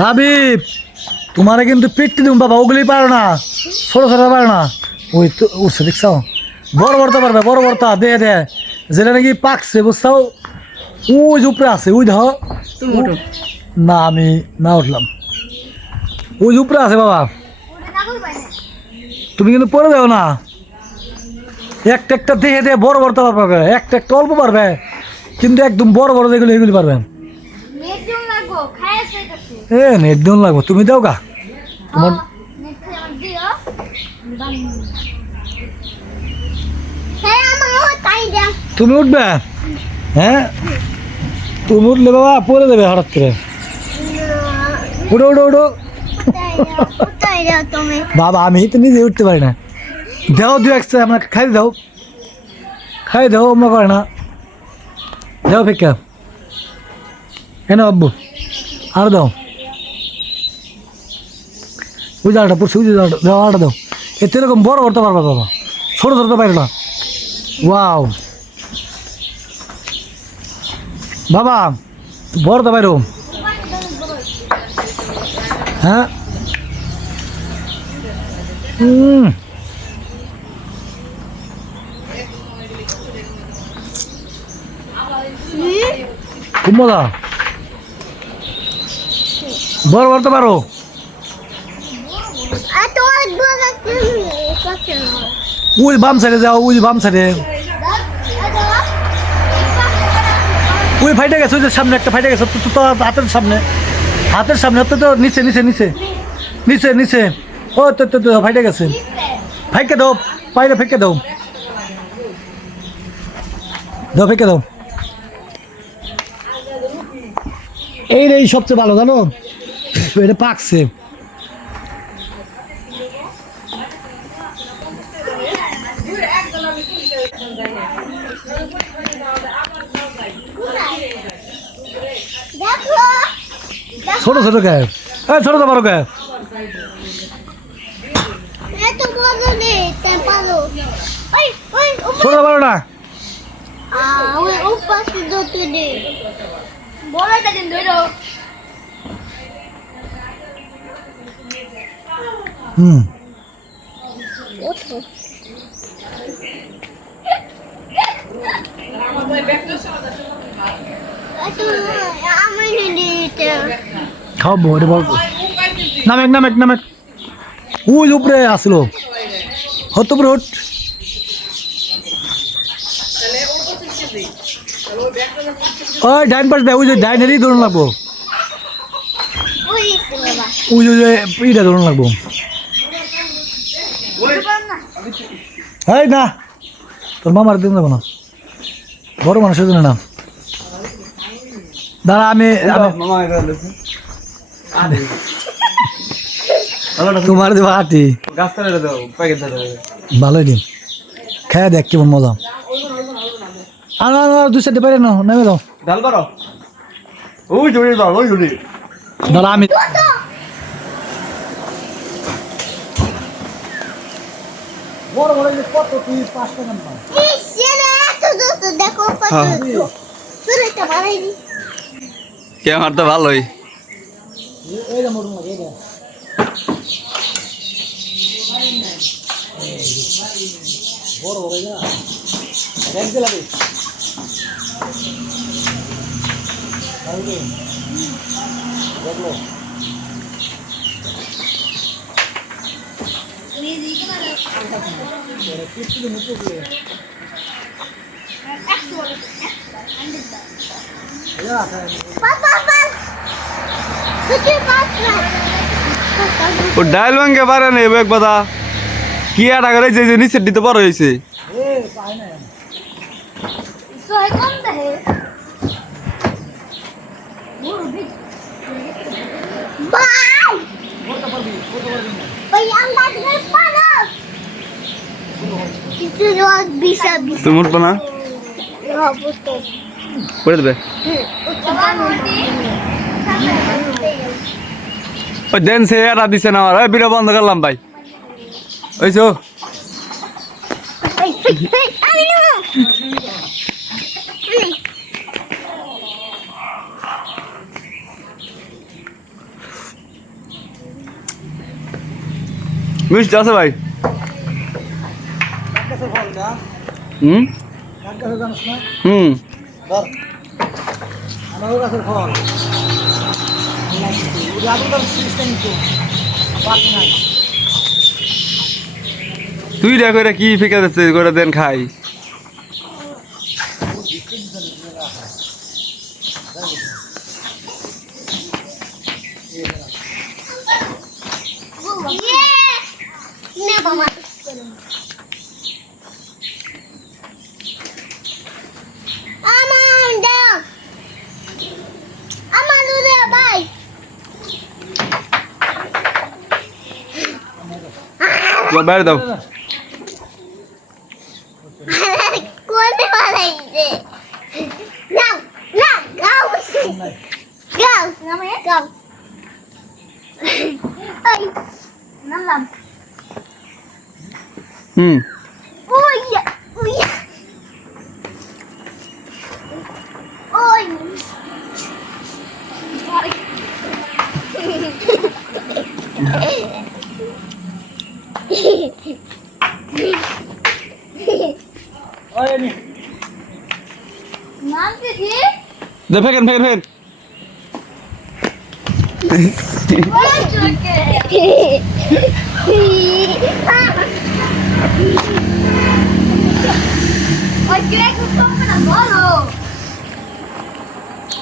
লাবিব তোমারে কিন্তু পিটতে দিম বাবা, ওগুলি পারো না, ছোট ছোট পারো না। ওই তো উঠছে দেখছো, বড় বড়টা পারবে, বড় বড়টা দে দে, যেটা নাকি পাকছে বুঝছো, ওই যে উপরে আছে, ওই দেখো। তুমি ওঠো। না আমি না উঠলাম, ওই যে উপরে আছে বাবা, তুমি কিন্তু পরে যাও না। একটা একটা দেখে দিয়ে বড় বড়টা পারবে, একটা একটা অল্প পারবে, কিন্তু একদম বড় বড় যেগুলো এগুলি পারবে। এ নেট দিন লাগবো, তুমি দাও গা তোমার। তুমি উঠবে? হ্যাঁ তুমি উঠলে বাবা পরে দেবে হঠাৎ করে। উঠো উঠো উঠো বাবা, আমি তো নিজে উঠতে পারি না। দাও দু একটা আমরা খাই দাও, খাই দাও, অম্মা করে না, দাও ফেকা কেন আব্বু, আর দাও। ওই জালটা পড়ছে, ওই জালটা দাও, আটা দাও। এতে এরকম বড় করতে পারবা বাবা, ছোট ধরতে পারি না। ওয়াও বাবা, বড় তো বাইরো। হ্যাঁ খুব মজা, বড় করতে পারো। ওই বাম সাইডে যাও, ওই বাম সাইডে, ওই ফাইটে গেছে, ওই যে সামনে একটা ফাইটে গেছে তো হাতের সামনে, হাতের সামনে তো নিচে নিচে নিচে নিচে নিচে, ও তো তো তো ফাইটে গেছে, ফাইকে দাও, পাইলে ফেঁকে দাও, দাও ফেঁকে দাও। এই রে সবচেয়ে ভালো জানো, এটা পাকছে। ছোট ছোট গায়ে, হ্যাঁ ছোট তো পারো গায়ে, ছোট পারো না। হুম খাওয়াবো, এটা বলবো। নামেক নামেক নামেক, ওই উপরে আসলো, হতো উপরে উঠ। ওই ডাইন পাশ দেয়, ওই যে ডাইনেরই ধরুন লাগবো, ওই যে ইটা ধরুন লাগবো। এই না তোর মামার দিন যাবো না, বড় মানুষের জন্য না। দাঁড়া আমি তোমার দেবো হাঁটি, ভালোই দিন খেয়ে দেখ কেমন মজা। আর দু সাইডে পারে না, নেমে দাও, দাঁড়া আমি বড় বড় কত তুই 5 টাকা কে আমার তো ভালোই। বড় বড় না দেখতে লাগে। দেখলো ও ডাইল ভাঙ্গে পারে না এক কথা, কি আটা করে যে নিচে দিতে পারো হয়েছে। তুমি উঠবো না, করে দেবে ওই দেন সে এটা দিছে না, আমার ভিডিও বন্ধ করলাম ভাই। ওইছো মিষ্টি আছে ভাই গাছের ফল না হুম গাছের জানিস না হুম ধর আমারও গাছের ফল সিস্টেম তো বাকি নাই তুই দেখো এটা কি ফিকা যাচ্ছে করে দেন খাই বাইরে দাও হুম দে ফেকেন ফেকেন ফেকেন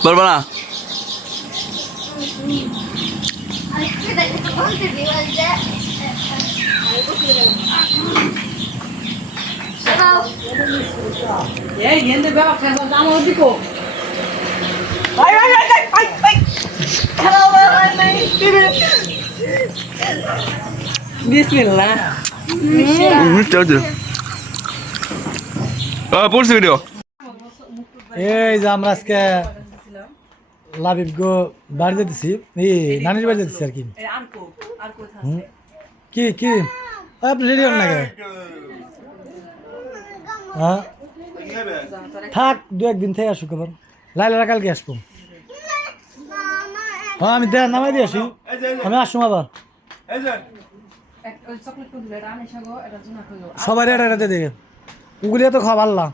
বলবো না বিসমিল্লাহ মিষ্টি আছে পড়ছি ভিডিও এই যে আমরা আজকে লাবিব গো বাড়ি যেতেছি এই নানির বাড়ি যেতেছি আর কি হুম। কি কি আপনি রেডি হন না কে? হ্যাঁ থাক দু একদিন থেকে আসুক আবার লাইলারা কালকে আসবো হ্যাঁ আমি দেখ নামাই দিয়ে আসি আমি আসুম আবার সবাই এটা এটা দিয়ে ওগুলি তো খাওয়া ভাল্লা